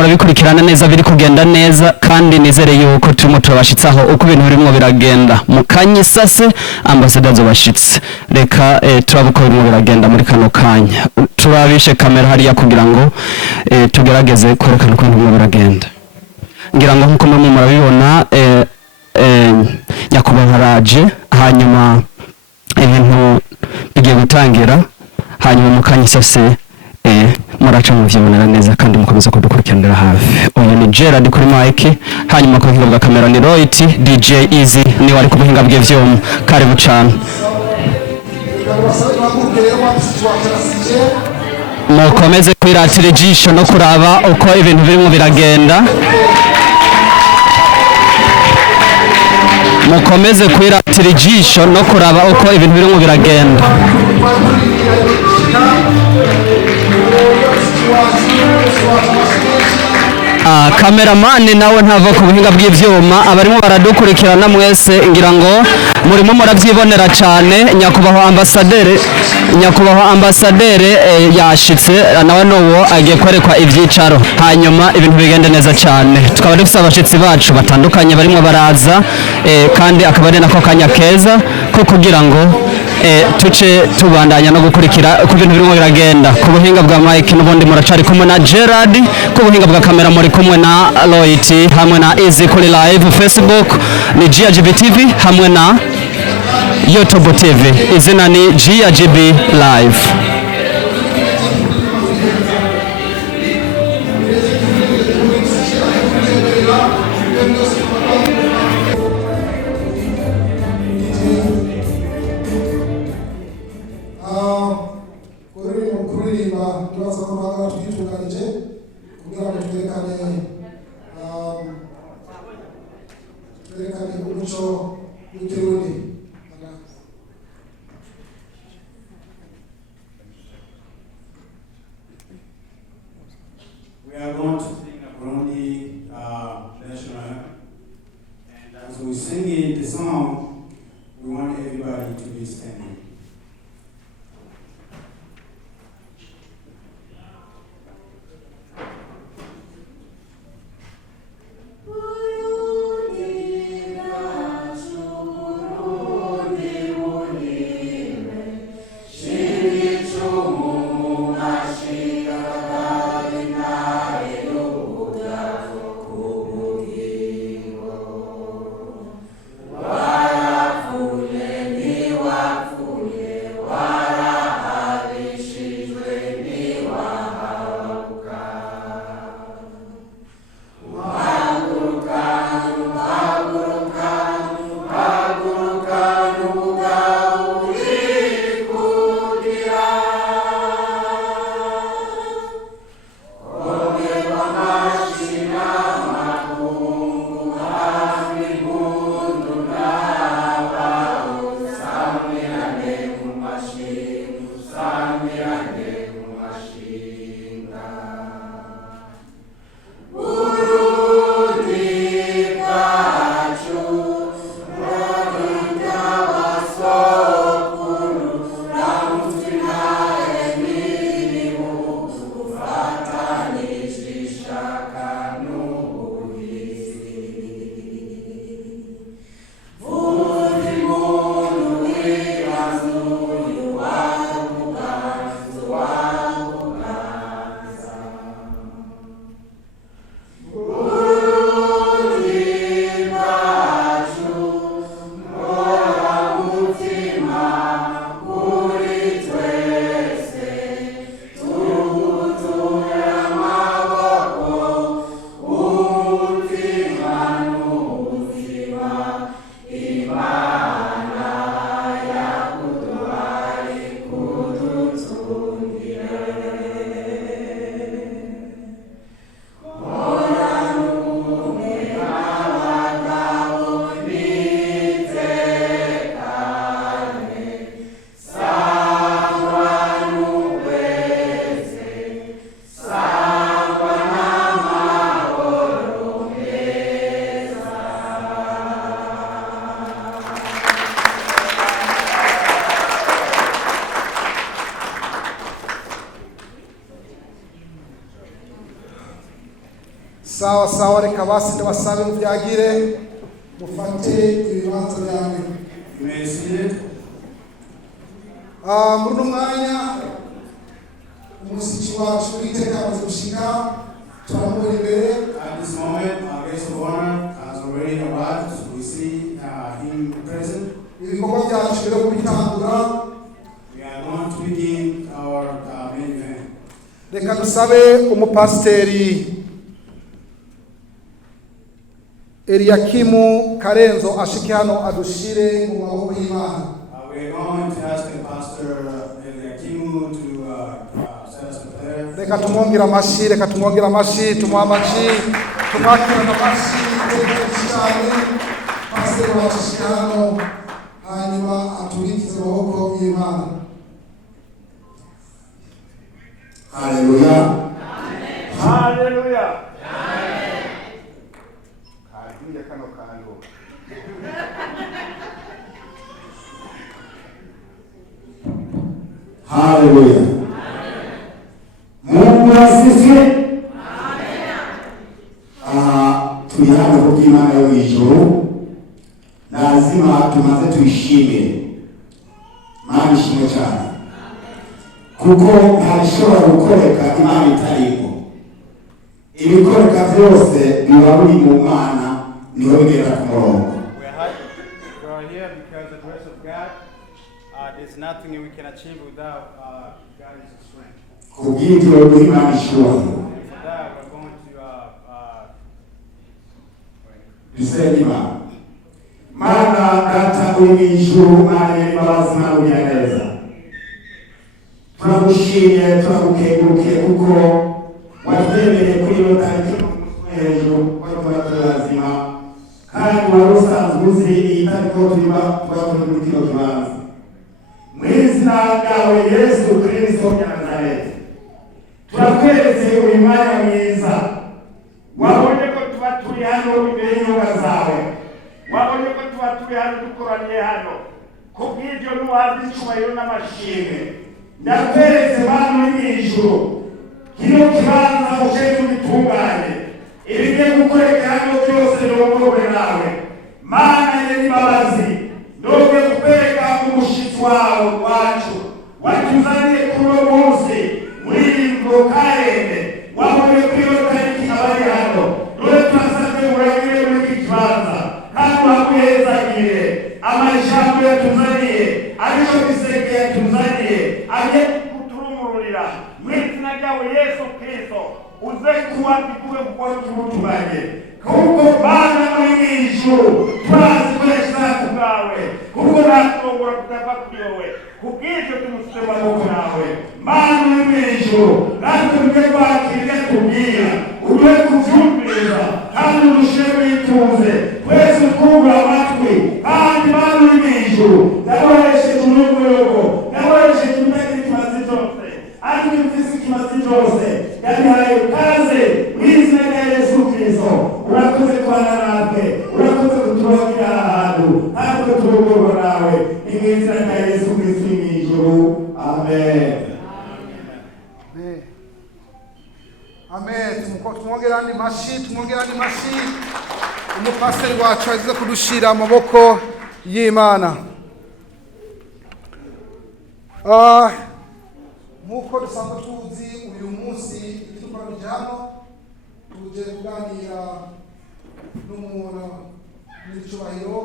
murabikurikirana neza biri kugenda neza kandi nizere yuko turimo turabashitsaho uko ibintu birimo biragenda mu kanyisase Ambassadeur zobashitse reka turabuko birimo biragenda muri kano kanya turabishe kamera hariya kugira ngo tugerageze kwerekana uko birimo biragenda ngira ngo nkuko murabibona nyakubahwa raje hanyuma ibintu bigiye gutangira hanyuma mu kanyisase muraca mu vyibonera neza kandi mukomeza kudukurikiranira hafi uyu ni Gerard kuri mic hanyuma ku buhinga bwa kamera ni Royalty DJ Easy ni wari ku buhinga bw'ivyuma karibu cyane mukomeze kwiratira ijisho no kuraba uko ibintu birimo biragenda mukomeze kwiratira ijisho no kuraba uko ibintu birimo biragenda kameramani nawe ntava ku buhinga bw'ivyuma abarimo baradukurikirana mwese ngira ngo murimo muravyibonera cyane nyakubahwa Ambassadeur yashitse nawe n'uwo agiye kwerekwa ivyicaro hanyuma ibintu bigende neza cyane tukaba dufite abashitsi bacu batandukanye barimo baraza kandi akaba ari nako kanya keza ko kugira ngo tuce tubandanya no gukurikira ku bintu birimo biragenda ku buhinga bwa mic n'ubundi muracari kumwe na Gerard ku buhinga bwa kamera muri kumwe na Loyalty hamwe na Easy kuri live Facebook ni GRGB TV hamwe na YouTube TV izina ni GRGB live We are going to sing a Burundi national anthem, and as we sing the song, we want everybody to be standing. Shiri chumu mashika kali na edo Sawa sawa, reka basi ndabasabe mubyagire mufate ibibanza byanyu. You may see it. Muri uno mwanya umusiki wacu w'iteka amaze gushika, turamubona imbere. At this moment, our guest of honor has already arrived. We see him present. Ibikorwa byacu byo kubitangura. We are going to begin our main event. Reka dusabe umupasiteri Eliakimu Karenzo ashike hano adushire mu maboko y'Imana. We are going to ask the pastor Eliakimu to set us in prayer. Reka tumwongera amashi, tumuha amashi, tumwakira amashi cyane. Pasiteri wacu ashike hano hanyuma aturikize amaboko y'Imana. Hallelujah. Amen. Hallelujah. Amen. Hallelujah. Mungu asifiwe. Turi hano kubw'Imana yo mw'ijuru, lazima tumaze tuyishimire. Imana ishimwe cyane, kuko ntashobora gukoreka Imana itarimo. Ibikoreka byose biba biri mu Mana, niho bigera ku murongo. We are here because the grace of God. There's nothing we can achieve without God's strength. Kubw'ibyo Imana ishobora. For that, we're going to dusenge Imana. Mana data uri mw'ijuru, Mana y'imbabazi, Mana ugira turagushimye, turagukengurukiye kuko watwemereye kuri iyo tariki hejuru ko turazima, kandi wari usanzwe uzi iyi tariki ko tuba muri kino kibanza. Mu izina ryawe Yesu Kristo wa Nazareti, turakweretse uyu mwanya mwiza. Wabonye ko tuba turi hano imbere y'inyoga zawe, wabonye ko tuba turi hano dukoraniye hano, kubw'ibyo n'uhabwa icyubahiro n'amashimwe. Ndakweretse Mana mw'ijuru, kino kibanza usheke ubitunganye, ibigiye gukoreka hano byose n'ubwobe nawe. Mana y'imbabazi, ndoge kubereka umushitsi wawe wacu watuzaniye kuri uwo munsi muri iyi karende, wabonye ko iyo tariki abari hano. None turasabye uragire muri iki kibanza, kandi waguhezagire amajambo yatuzaniye, ariko biseke yatuzaniye agiye kuturumururira mu izina ryawe Yesu Kristo. Uze kuba bikuwe gukora utubutubanye, kuko Mana mw'ijuru turazi kwesa kubwawe, kuko natongora kutava kuri wowe. Kubw'ibyo tumusize mu maboko yawe Mana mw'ijuru, natwe tujye kwakira tubwira, uje kuvyumviriza kandi udushire wituze, twese twumva amatwi. Kandi Mana mw'ijuru, ndabohesheje urugoyogo, ndabohesheje imitagira ikimazi cyose, ariko imfise ikimazi cyose yabihaye kaze mu izina rya Yesu Kristo. Urakoze kubana natwe, urakoze kutubagira ahantu, natwe turugorwa nawe, ni mu izina rya Yesu Kristo mw'ijuru. Amen. Amen. Tumwongera andi mashi. Umupasiteri wacu azize kudushira amaboko y'Imana. Nk'uko dusanzwe tuzi, uyu munsi itukora bijyamo tuje kuganira n'umuntu n'icyubahiro.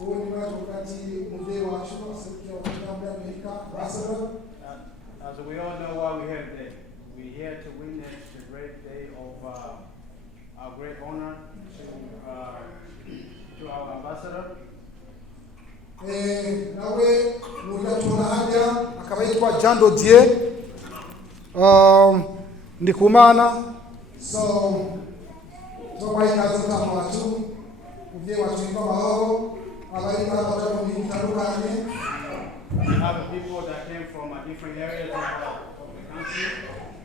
Uwo ni mwaje kati umuvyeyi wacu aserukira ubutaka muri Amerika, Ambassadeur. As we all know why we're here today, we're here to witness the great day of our great honor to our ambassador. Nawe mujatuna haja akaba yitwa Jean Dodier Ndikumana. So ikaze mtamu wacu uvye wacu ni mahoro abari barabaja mu bintu bitandukanye. We have people that came from different areas of the country.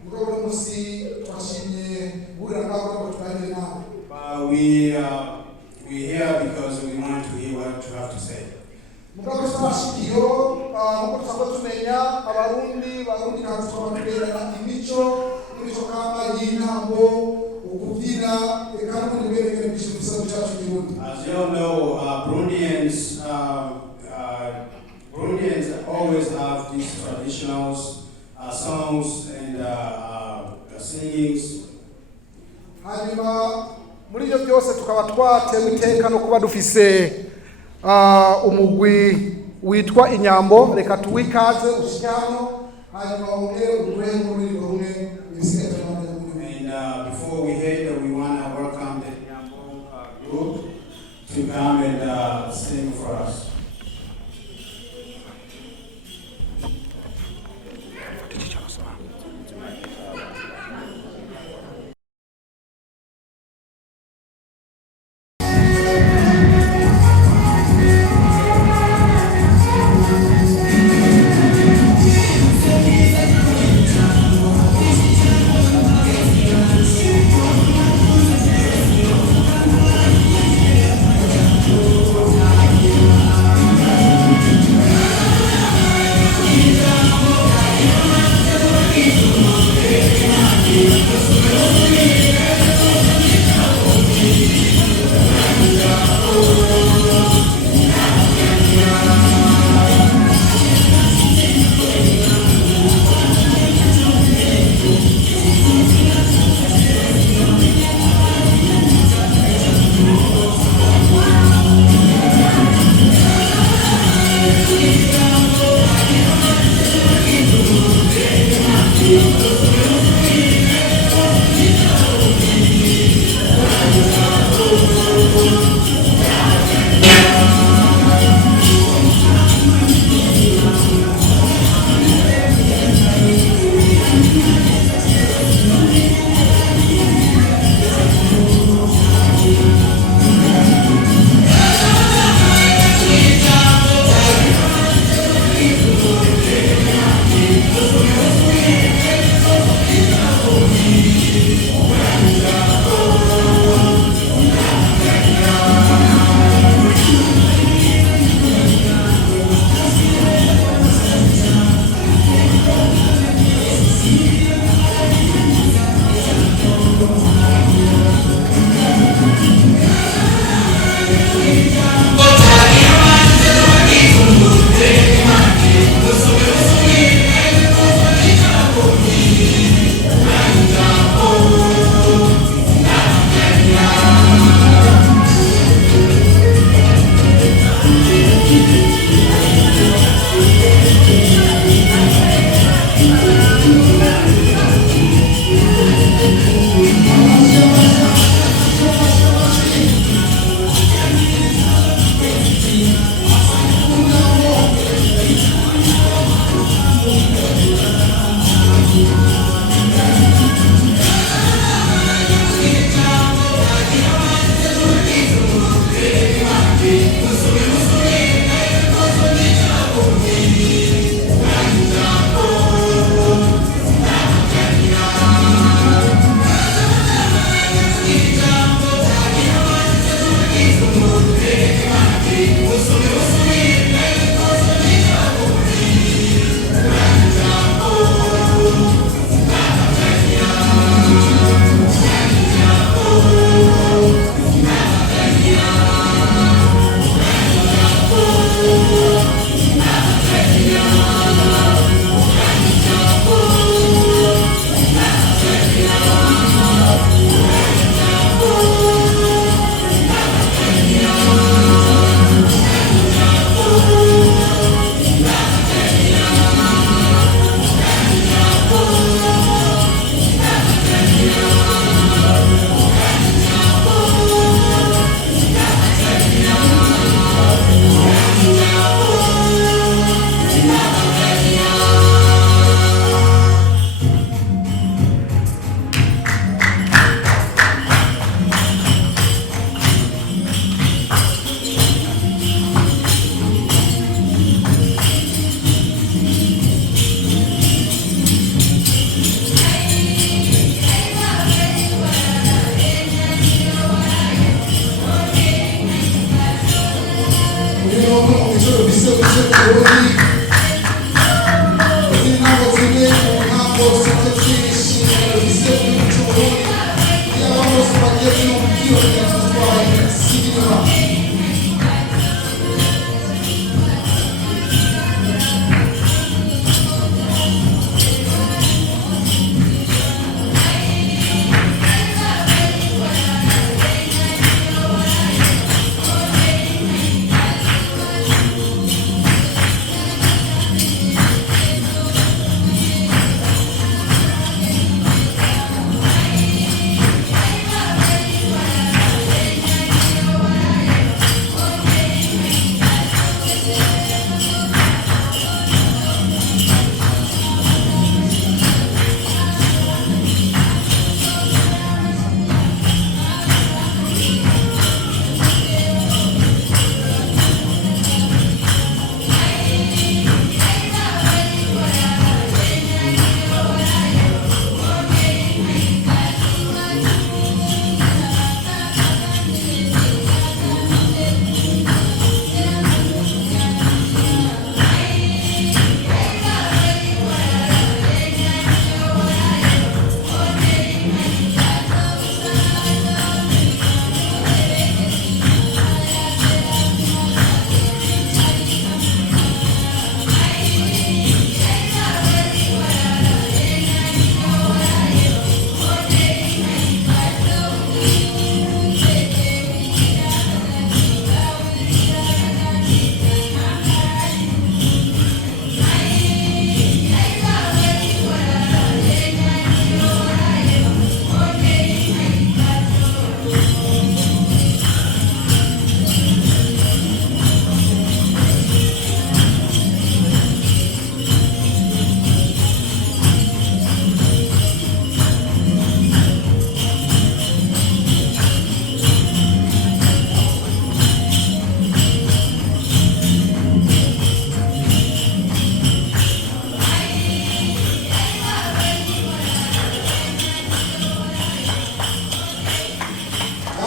Mugabo musi twashimye bura ngabo tuganire nawe. We here because we want to hear what you have to say. Mugabo twashikiyo nkuko tusanzwe tumenya abarundi kazi twabaterana imico kama y'intambo, ukuvyi hanyuma muri ibyo byose tukaba twatewe iteka no kuba dufise umugwi witwa Inyambo. Reka tuwikaze ushikano hanyuma ongere uduhe muri rumwe ibisigaye by'abandi. And before we head, we want to welcome the Inyambo group to come and sing for us.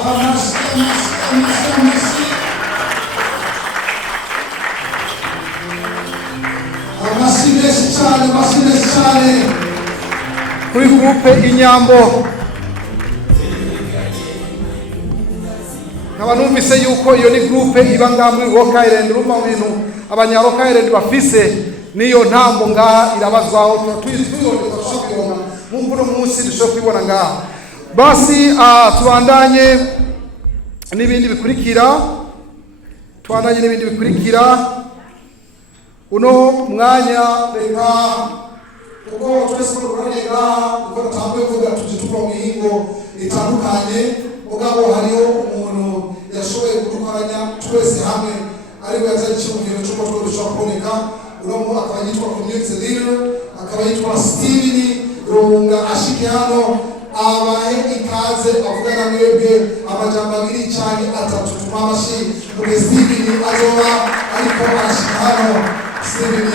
Amashyi cyane kuri groupe Inyambo. Nkaba numvise yuko iyo ni groupe iba ngaha muri Rock Island. Urumva ibintu abanya Rock Island bafise niyo ntambo ngaha irabazwaho tuyibona mu munsi dushobora kwibona ngaha. Basi tubandanye n'ibindi bikurikira uno mwanya reka uko twese kurarega uko tambuye kuvuga tuva mu mihingo itandukanye mugabo hariho umuntu yashoboye kudukoranya twese hamwe ariko yazaye icyumviro cy'uko dushobora kuboneka uno mu akaba yitwa community leader akaba yitwa Steven Runga ashike hano abahe ikaze avugana mwebwe amajambo abiri cyane atatu tumamashi muge Steven azoba ariko ashike hano. Steven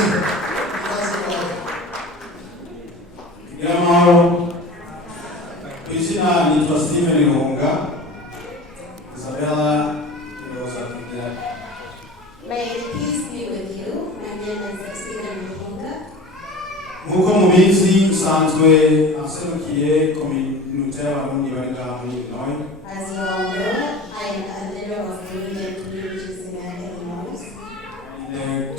Yamaro izina nitwa Steven Runga. Isabella knows that. May peace be with you. My name is Steven Runga. Nkuko mubizi nsanzwe aserukiye community y'abarundi bari ngaha muri Illinois. As you all know, I am a leader of the Indian communities in Illinois.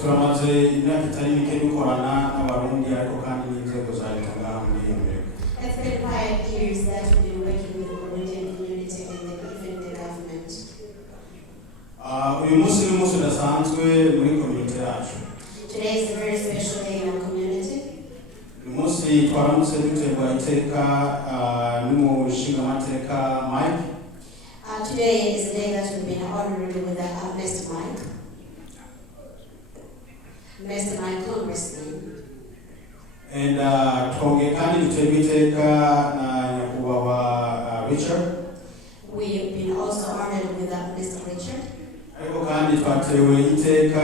Turamaze imyaka itari mike dukorana n'abarundi ariko kandi n'inzego za leta ngaha muri Amerika. It's been 5 years that we've been working with the Indian community and even the government. Uyu munsi ni umunsi udasanzwe muri community yacu. Today is a very special day in our community. Uyu munsi twaramutse duterwa iteka n'umushingamateka Mike. Today is a day that we've been honored with Mr. Mike Congressman. And twongeye kandi duterwa iteka na nyakubahwa Richard. We've been also honored with Mr. Richard. Ariko kandi twatewe iteka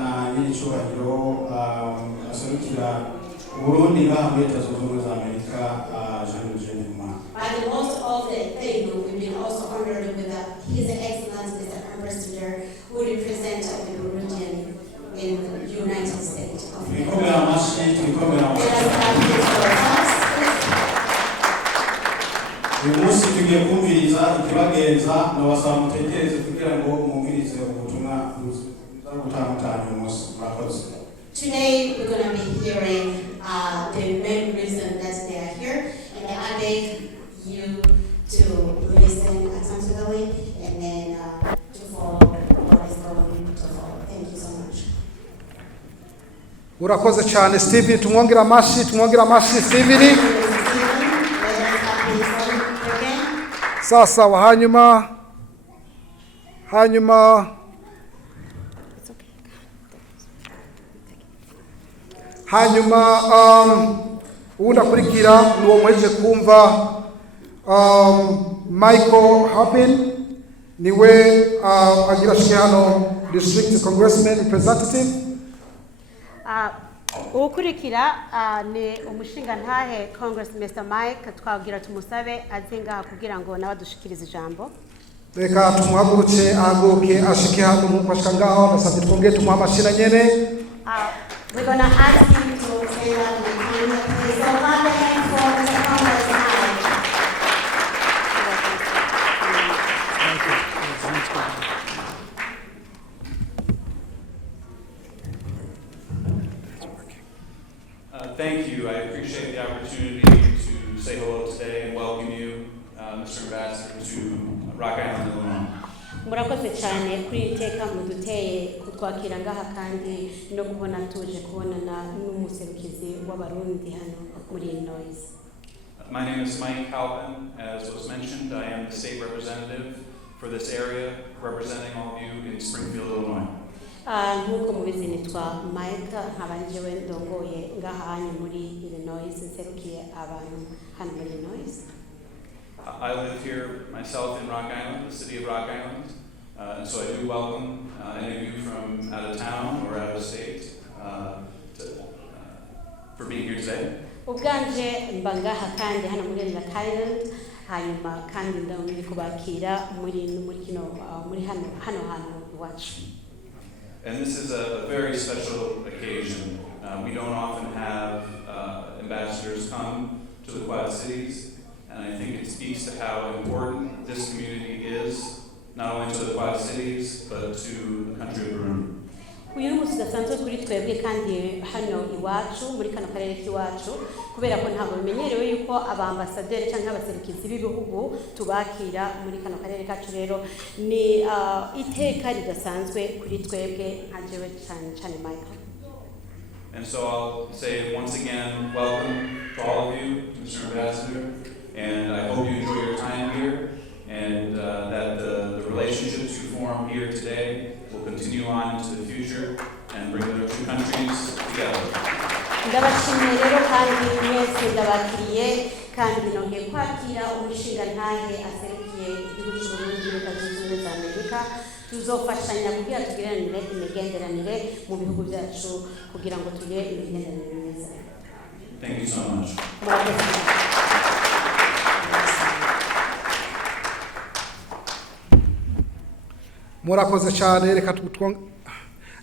na nyir'icyubahiro aserukira Burundi ngaha muri Leta Zunze Ubumwe za Amerika Jean. By the most of the thing, we've been also honored with His Excellency Mr. Ambassadeur, who represents the Burundian in the United States of America. Uyu munsi tugiye kumviriza ikibagenza n'abasaba mutekereze kugira ngo mwumvirize ubutumwa butandukanye uyu munsi. Murakoze. Today we're going to be hearing the main reason that they are here, and I beg you to listen attentively and then to follow what is going to follow. Thank you so much. Urakoze cyane Steven, tumwongera amashi Steven. Sasa hanyuma unakurikira nuwo mweje kumva Michael Harpin niwe agira hano district congressman representative. Ukurikira ni umushinga ntahe Congress Mr. Mike twagira tumusabe azenga kugira ngo nabadushikirize ijambo. Reka tumuhaguruke ahaguruke ashike hano mu kwashika ngaho nasabye twongeye tumuhamashira nyene. We're going to ask him to stand up and please. So clap your hands for Mr. Congress Mike. Thank you. I appreciate the opportunity to say hello today and welcome you, Mr. Ambassador, to Rock Island, Illinois. Murakoze cyane kuri iteka muduteye kutwakira ngaha kandi no kubona tuje kubonana n'umuserukizi w'abarundi hano muri Illinois. My name is Mike Halpin. As was mentioned, I am the state representative for this area, representing all of you in Springfield, Illinois. Nkuko mubizi nitwa Mike nkabanjewe ndongoye ngaha muri Illinois nserukiye abantu hano muri Illinois. I live here myself in Rock Island, the city of Rock Island, and so I do welcome any of you from out of town or out of state for being here today. Ubwanje mbangaha kandi hano muri Rock Island hanyuma kandi ndabona kubakira muri hano iwacu. And this is a very special occasion. We don't often have ambassadors come to the Quad Cities, and I think it speaks to how important this community is, not only to the Quad Cities, but to the country of Burundi. Uyu munsi udasanzwe kuri twebwe kandi hano iwacu muri kano karere k'iwacu kubera ko ntabwo bimenyerewe yuko abambasaderi cyangwa abaserukizi b'ibihugu tubakira muri kano karere kacu. Rero ni iteka ridasanzwe kuri twebwe nka jewe cyane Michael. And so I'll say once again, welcome to all of you, Mr. Ambassador, and I hope you enjoy your time here, and that the relationships you form here today will continue on into the future and bring our two countries together. Ndabashimiye rero kandi mwese ndabakiriye kandi nongeye kwakira umushinga ntahe aserukiye igihugu cy'u Burundi Leta Zunze Ubumwe za Amerika. Tuzofashanya kugira tugiranire imigenderanire mu bihugu byacu kugira ngo tugire imigenderanire myiza. Thank you so much. Murakoze cyane,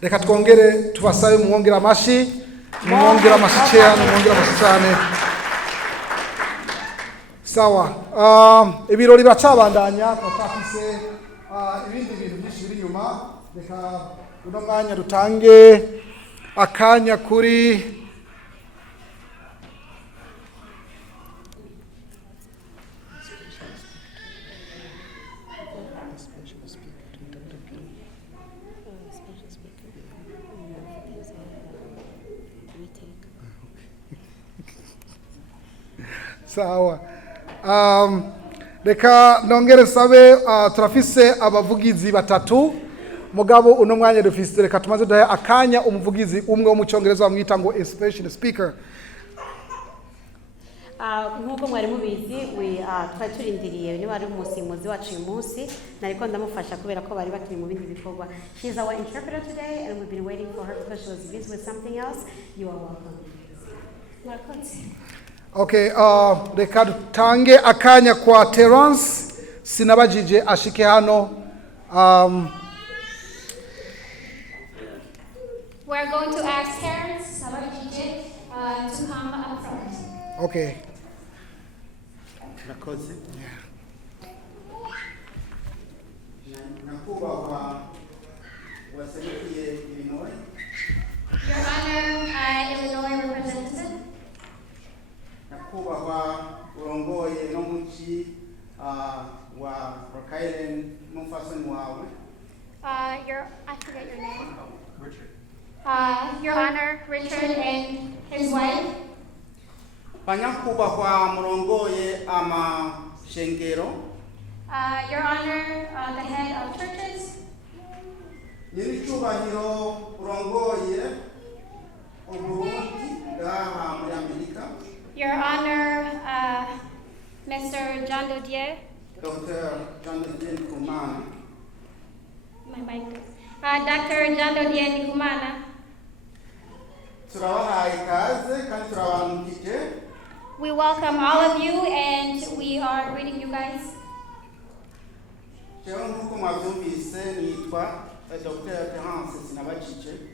reka twongere tubasabe mwongera amashi cyane. Sawa, ibirori biracabandanya twafise ibindi bintu byinshi biri inyuma. Reka uno mwanya dutange akanya kuri sawa. Reka nongere sabe turafise abavugizi batatu mugabo uno mwanya dufise, reka tumaze duhaye akanya umuvugizi umwe wo mu Cyongereza bamwita ngo a special speaker. Nkuko mwari mubizi twari turindiriye niba ari umusimuzi wacu uyu munsi nariko ndamufasha kubera ko bari bakiri mu bindi bikorwa. She's our interpreter today and we've been waiting for her because she was busy with something else. You are welcome. Okay, reka dutange akanya kwa Terence Sinabajije ashike hano. We're going to ask Terence Sinabajije to come up front. Okay. Your Honor, Illinois representative. urongoye no muci wa Rock Island n'umufasoni wawe. I forget your name. Richard. Your Honor, Richard and his wife. Banyakubahwa murongoye ama shengero. Your Honor, the head of churches. Nyir'icyubahiro urongoye Uburundi ngaha muri Amerika. Your Honor, Mr. John Dodier. Dr. John Dodier Kumana. My mic. Dr. John Dodier Kumana. Turabahaye ikaze kandi turabaramukije. We welcome all of you and we are greeting you guys.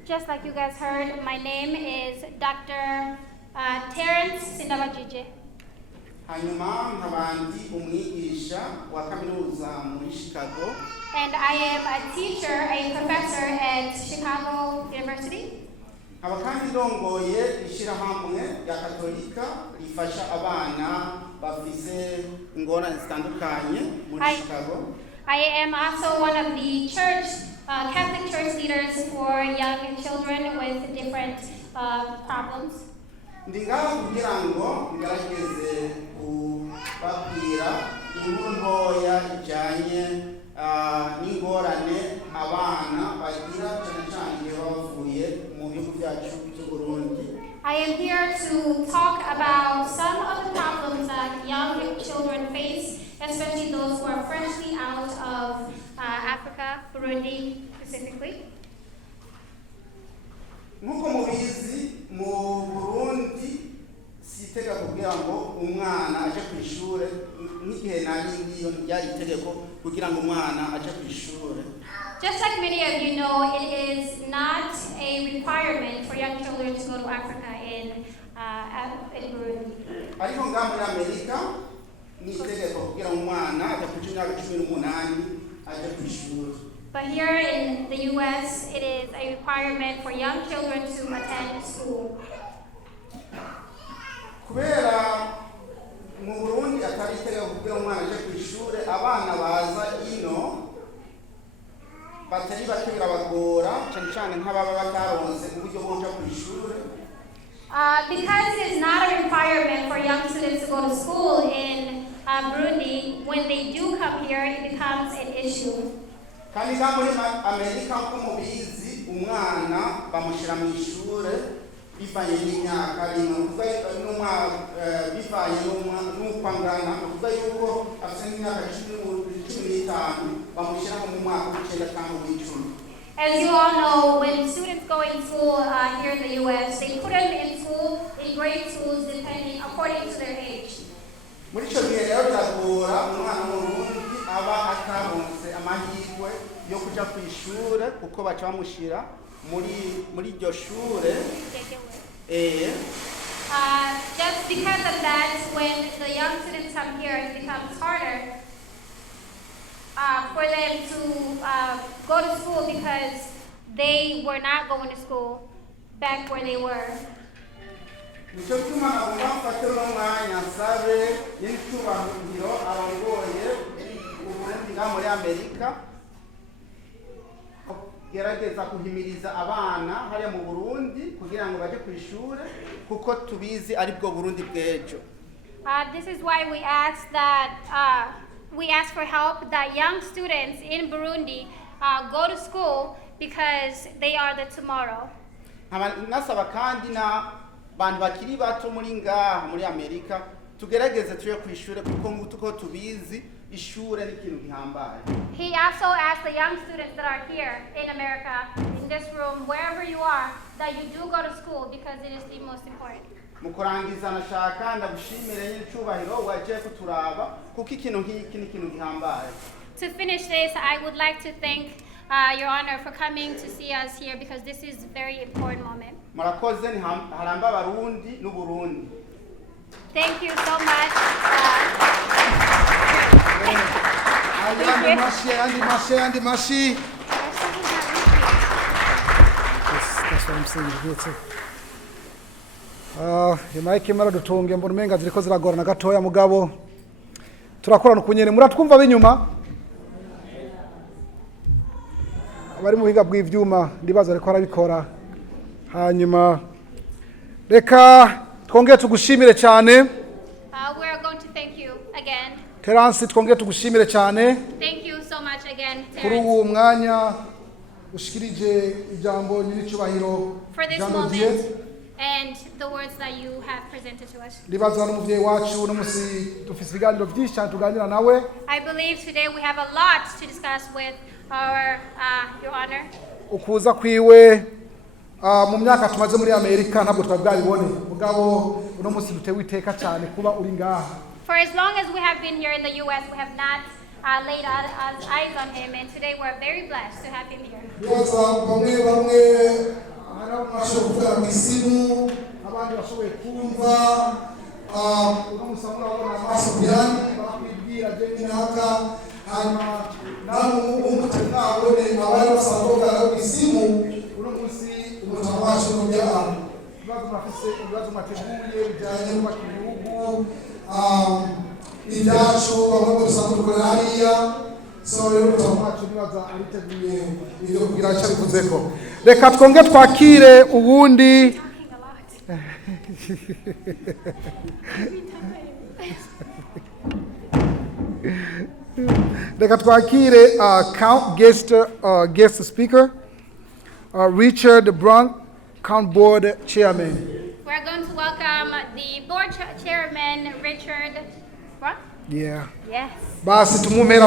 Just like you guys heard, my name is Dr. Terence Sinabajije. And I am a teacher, a professor at Chicago University. Abakandidongoye ishirahamwe ya Katolika rifasha abana bafise ingorane zitandukanye muri Chicago. I am also one of the Catholic church leaders for young children with different problems. Ndingaho kugira ngo ngerageze kubabwira inkuru ntoya ijanye n'ingorane abana bagira cyane cyane bavuye mu bihugu byacu by'u Burundi. I am here to talk about some of the problems that young children face, especially those who are freshly out of Africa, Burundi specifically. Nkuko mubizi mu Burundi sitega kugira ngo umwana aje ku ishure n'igihe ryari itegeko kugira ngo umwana aje ku ishuri. Just like many of you know, it is not a requirement for young children to go to Africa in Burundi. Ariko ngaha muri Amerika ni itegeko kugira ngo umwana aje ku myaka 18 aje ku ishuri. But here in the U.S., it is a requirement for young children to attend school. Kubera mu Burundi atari itegeko kugira ngo umwana aje ku ishuri, abana baza ino batari bakira bagora cyane cyane nk'ababa bataronse uburyo bwo kuja ku ishuri. Because it is not a requirement for young students to go to school in Burundi, when they do come here, it becomes an issue. Kandi ngaha muri Amerika uko mubizi umwana bamushyira mu ishuri bivanye n'imyaka bivanye n'uko angana, kuvuga yuko afite imyaka 15 bamushyira mu mwaka w'icenda cyangwa w'icumi. As you all know, when students go in school here in the U.S., they put them in school, in grade schools, depending according to their age. Muri icyo gihe rero biragora umwana w'umurundi aba ataronse amahirwe yo kuja ku ishuri kuko baca bamushyira muri iryo shure. Just because of that, when the young students come here, it becomes harder for them to go to school because they were not going to school back where they were. Nicyo gituma nagomba mfate n'umwanya nsabe y'icyubahiro abayoboye Uburundi ngaha muri Amerika gerageza kuhimiriza abana hariya mu Burundi kugira ngo baje ku ishuri kuko tubizi ari bwo Burundi bw'ejo. This is why we ask for help that young students in Burundi go to school because they are the tomorrow. Nasaba kandi na bantu bakiri bato muri ngaha muri Amerika tugerageze tuje ku ishuri kuko ngutuko tubizi ishuri ni ikintu gihambaye. He also asked the young students that are here in America, in this room, wherever you are, that you do go to school because it is the most important. Mukurangiza nashaka ndagushimire n'icyubahiro waje kuturaba kuko ikintu nk'iki ni ikintu gihambaye. To finish this, I would like to thank Your Honor for coming to see us here because this is a very important moment. Murakoze ni haramba Abarundi n'Uburundi. Thank you so much. Andy Mashi. That's what I'm saying here too. Mike mara dutunge mbona umenga ziriko ziragorana gatoya mugabo turakorana kunyene muratwumva binyuma abari mu biga bw'ivyuma ndibaza ariko arabikora hanyuma reka twongeye tugushimire cyane. We are going to thank you again. Terence twongeye tugushimire cyane. Thank you so much again, kuri uwo mwanya ushikirije ijambo nyiricyubahiro for this moment and the words that you have presented to us. Ndibaza n'umuvyeyi wacu n'umusi dufise ibiganiro byinshi cyane tuganira nawe. I believe today we have a lot to discuss with our Your Honor. Ukuza kwiwe mu myaka tumaze muri Amerika ntabwo twabwabibone mugabo uno musi dutewe iteka cyane kuba uri ngaha. For as long as we have been here in the U.S., we have not laid eyes on him, and today we're very blessed to have him here. Ibyacu bamwe dusanzwe dukorera hariya so rero twacu nibaza ariteguye ibyo kugira icyo bivuzeko. Reka twonge twakire ubundi reka twakire count guest speaker Richard Brunk, Count Board Chairman. We're going to welcome the board chairman, Richard Brunk. Yeah. Yes. Basi tumumpera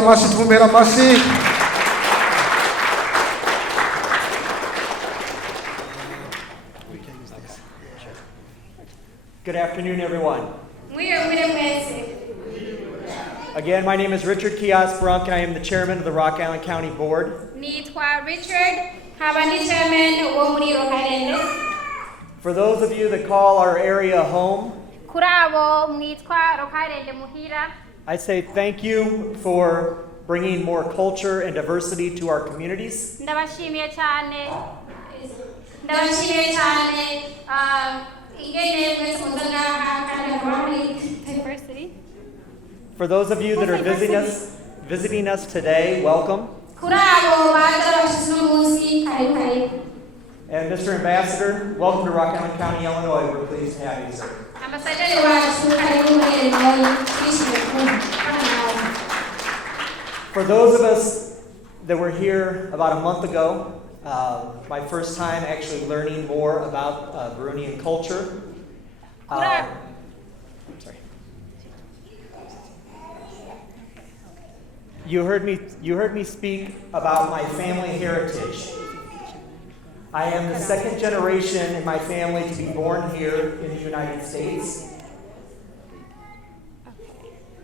amashi. Good afternoon, everyone. We are with him. Again, my name is Richard Kios Brunk, and I am the chairman of the Rock Island County Board. Nitwa Richard, nkaba ndi chairman wo muri Rock Island. For those of you that call our area home, Kuri abo mwitwa Rock Island muhira, I say thank you for bringing more culture and diversity to our communities. ndabashimiye cyane ingene mwese muza ngaha kandi mukaba muri diversity. For those of you that are visiting us today, welcome. Kuri abo baza bashitse uno munsi, karibu karibu. And Mr. Ambassador, welcome to Rock Island County, Illinois. We're pleased to have you, sir. Ambassadeur wacu karibu muri Illinois, twishimiye kubana nawe. For those of us that were here about a month ago, my first time actually learning more about Burundian culture. I'm sorry. You heard me speak about my family heritage. I am the second generation in my family to be born here in the United States.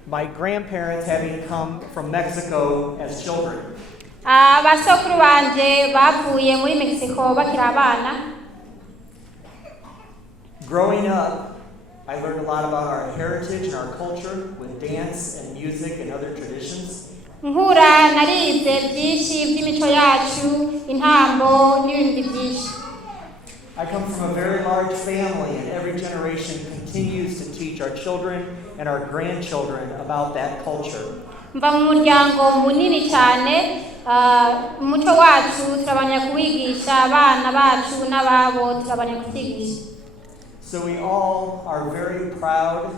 My grandparents having come from Mexico as children. Basokuru banje bavuye muri Mexico bakiri abana. Growing up, I learned a lot about our heritage and our culture with dance and music and other traditions. Nkura narize byinshi by'imico yacu, intambo n'ibindi byinshi. I come from a very large family, and every generation continues to teach our children and our grandchildren about that culture. Mva mu muryango munini cyane, umuco wacu turabanya kuwigisha abana bacu n'ababo turabanya kutigisha. So we all are very proud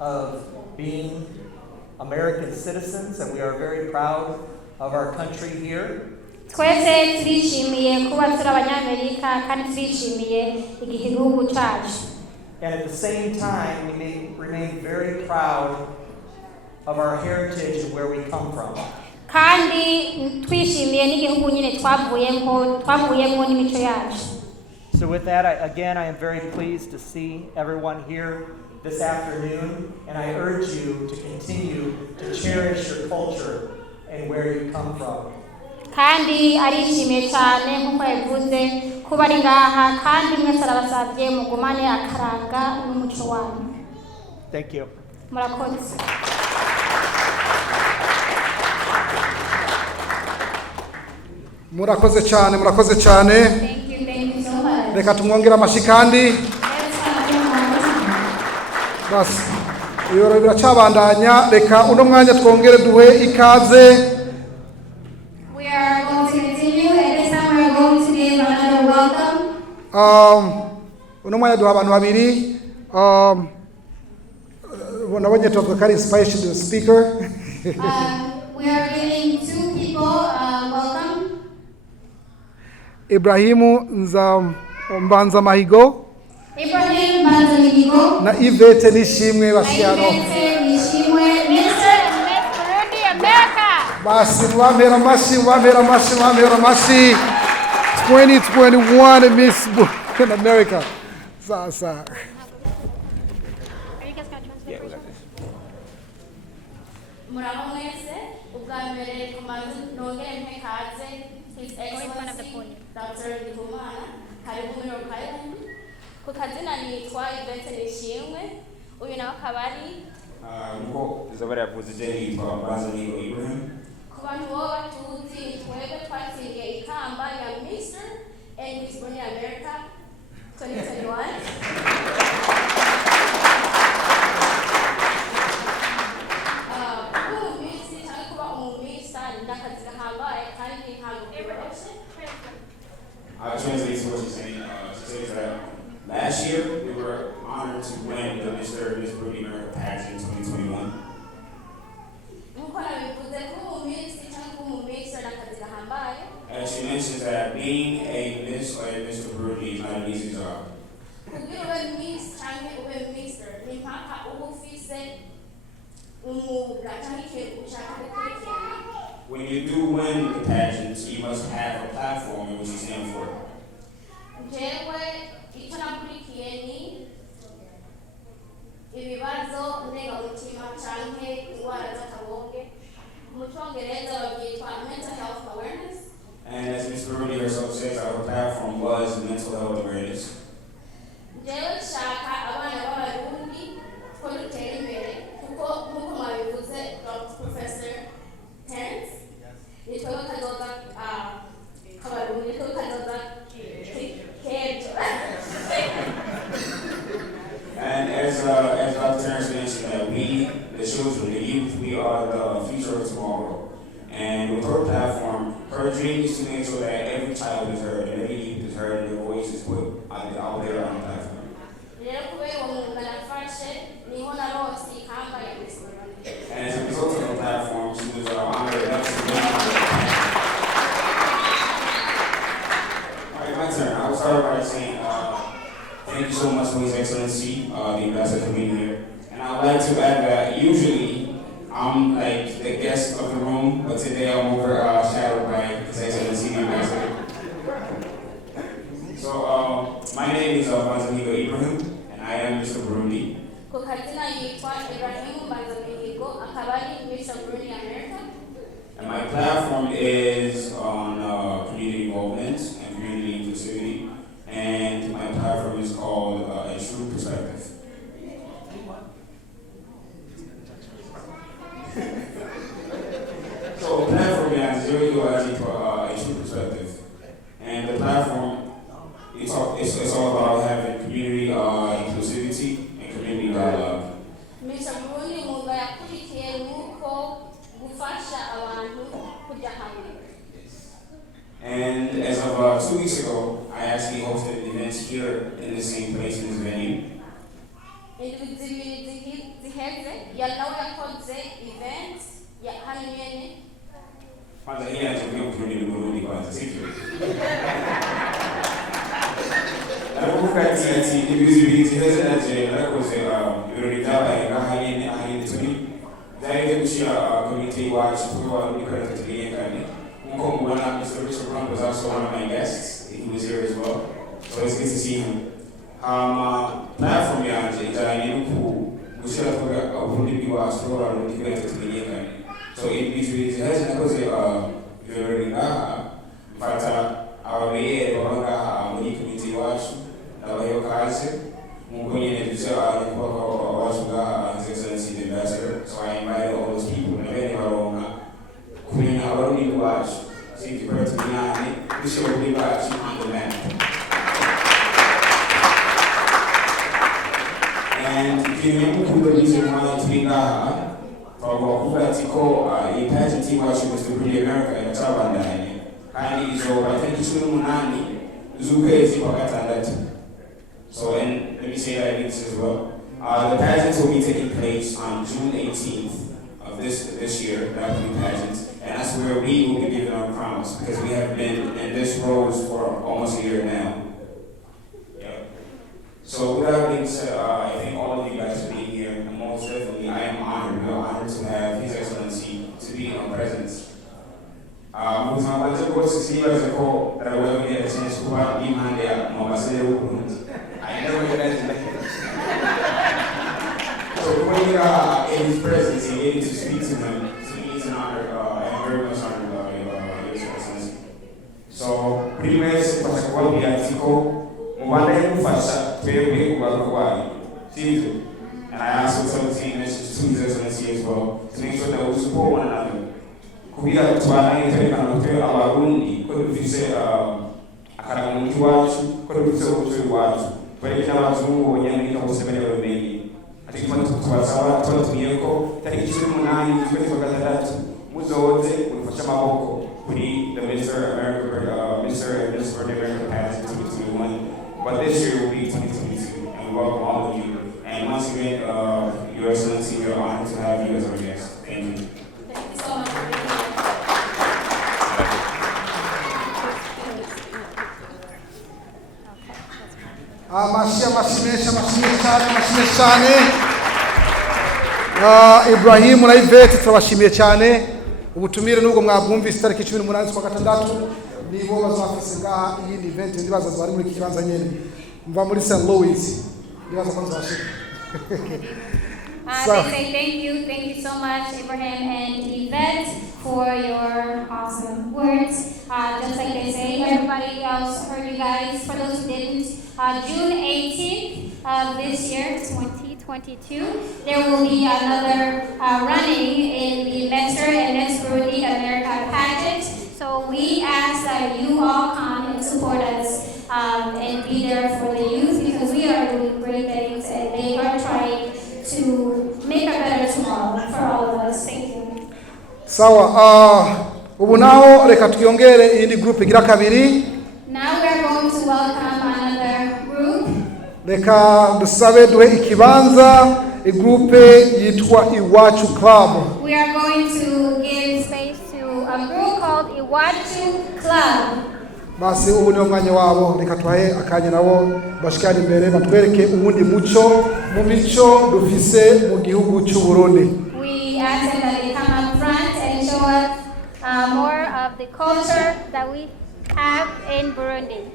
of being American citizens, and we are very proud of our country here. Twese turishimiye kuba turi abanyamerika kandi turishimiye igihugu cyacu. And at the same time, we remain very proud of our heritage and where we come from. Kandi twishimiye n'igihugu nyine twavuyemo n'imico yacu. So with that, I am very pleased to see everyone here this afternoon, and I urge you to continue to cherish your culture and where you come from. Kandi arishimiye cyane nk'uko yavuze kuba ari ngaha kandi mwese arabasabye mugumane akaranga n'umuco wanyu. Thank you. Murakoze. Murakoze cyane. Thank you so much. Reka tumwongere amashyi kandi basi ibirori biracabandanya. Reka uno mwanya twongere duhe ikaze. We are going to continue, and this time we are going to give another welcome. Uno mwanya duha abantu babiri. Nabonye tuvuga ko ari inspiration speaker. We are giving two people welcome. Ibrahimu Mbanza Mahigo na Yvette Nishimwe Basiano. Basi mwambera mashi 2021 Miss in America. Sasa. His Excellency Dr. Ndikumana, karibu muri Rock Island. Ku kazina nitwa Yvette Nishimwe, uyu nawe akaba ari nkuko izabara yavuze je yitwa Ambassadeur Ibrahim. Ku bantu bo batuzi twebwe twatsindiye ikamba ya Mr. and Miss Muri America 2021. I'll translate to what she's saying. She says that last year we were honored to win the Mr. and Miss Muri America pageant 2021. As she mentions that being a Miss or a Mr. Burundi is not an easy job. When you do win the pageants, you must have a platform in which you stand for. ibibazo ndengamutima canke ingwara z'akabonge mu Congereza babyitwa mental health awareness. And as Ms. Bruni herself says, our platform was mental health awareness. Jewe nshaka abana b'abarundi ko dutera imbere kuko nk'uko mwabivuze Dr. Professor Terence nitwewe kazoza k'abarundi nitwewe kazoza kejo. And as Dr. Terence mentioned, that we, the children, the youth, we are the future of tomorrow. And with her platform, her dream is to make sure that every child is heard and every youth is heard and their voice is put out there on the platform. And as a result of the platform, she was honored enough to be on the platform. All right, my turn. I will start by saying thank you so much for His Excellency, the Ambassador, for being here. And I would like to add that usually I'm like the guest of the room, but today I'm overshadowed by His Excellency, the Ambassador. So my name is Bamwakiriye, and I am Mr. Burundi. And my platform is on community involvement and community inclusivity, and my platform is called A True Perspective. So the platform is really for A True Perspective, and the platform it's all about having community inclusivity and community dialogue. And as of 2 weeks ago, I actually hosted events here in the same place in this venue. Kwanza hii anatumia kurudi Burundi kwanza, sivyo? Nakumbuka ati ibizi aje narakoze ibirori byabaye ahayene turi byari gushira community wacu kuba nikorera tugiye kandi nkuko mubona Mr. Richard Brown was also one of my guests. He was here as well, so it's good to see him. Platform yanje ijanye no gushira tuga Burundi bwacu kuba nikorera tugiye kandi so ibizi aje nakoze ibirori mfata ababyeyi baba muri community wacu nabayo kaze nkuko nyene duce nyakubahwa wacu bwa His Excellency the Ambassador. So I invited all those people na bene baronka kumenya abarundi bacu sinki pertunyane dushobora kuba bacu on the map. And kimwe mu reason why twiga kuvuga ati ko iyi pageant iwacu Mr. Muri America yatabandanye kandi izoba itariki 18 z'ukwezi kwa gatandatu. So, and let me say that as well. The pageant will be taking place on June 18th of this year, that will be pageant, and that's where we will be giving our crowns, because we have been in this roles for almost a year now. Yep. So with that being said, I thank all of you guys for being here, and most definitely I am honored, we are honored to have His Excellency to be our presence. Because my budget was 6 years ago that I will get a chance to work in Ambassadeur Ukuntu. I never imagined that. So when you are in his presence and getting to speak to him, to me it's an honor. I'm very much honored Your Excellency. So pretty much kwa sababu ya tiko mwanae kufasha tuwe kubarukwani. See, and I also tell the team message to His Excellency as well to make sure that we support one another. Kubiga tubanaye tubeka n'utwe abarundi ko dufise akarangamuntu wacu ko dufise ubucuti wacu bareke n'abazungu bonyene bose bari babimenye ati kuma tubasaba tubatumiye ko tariki 18 z'ukwezi kwa gatandatu muzoze mufashe amaboko kuri the Mr. and Miss America pageant 2021, but this year will be 2022, and we welcome all of you. And once again, Your Excellency, we are honored to have you as our guest. Thank you. Thank you so much for being here. Amashimwe cyane Ibrahim na Yvette turabashimiye cyane ubutumire nubwo mwabwumvise tariki 18 kwa gatandatu nibo bazafise ngaha iyi event ndibaza bari muri kibanza nyene mva muri St. Louis ndibaza ko nzashika They say thank you so much, Abraham and Yvette, for your awesome words. Just like they say, everybody else heard you guys. For those who didn't, June 18th of this year, 2022, there will be another running in the Metro and Next Burundi America pageant. So we ask that you all come and support us and be there for the youth, because we are doing great things and they are trying to make a better tomorrow for all of us. Thank you. Sawa, ubu naho reka tukiongere indi group igira kabiri. Now we are going to welcome another group. Reka dusabe duhe ikibanza igroupe yitwa Iwacu Club. We are going to give space to a group called Iwacu Club. Basi ubu ni umwanya wabo, reka tuhaye akanya nabo bashikane imbere batwereke ubundi muco mu mico dufise mu gihugu cy'u Burundi. We ask them that they come up front and show us more of the culture that we have in Burundi.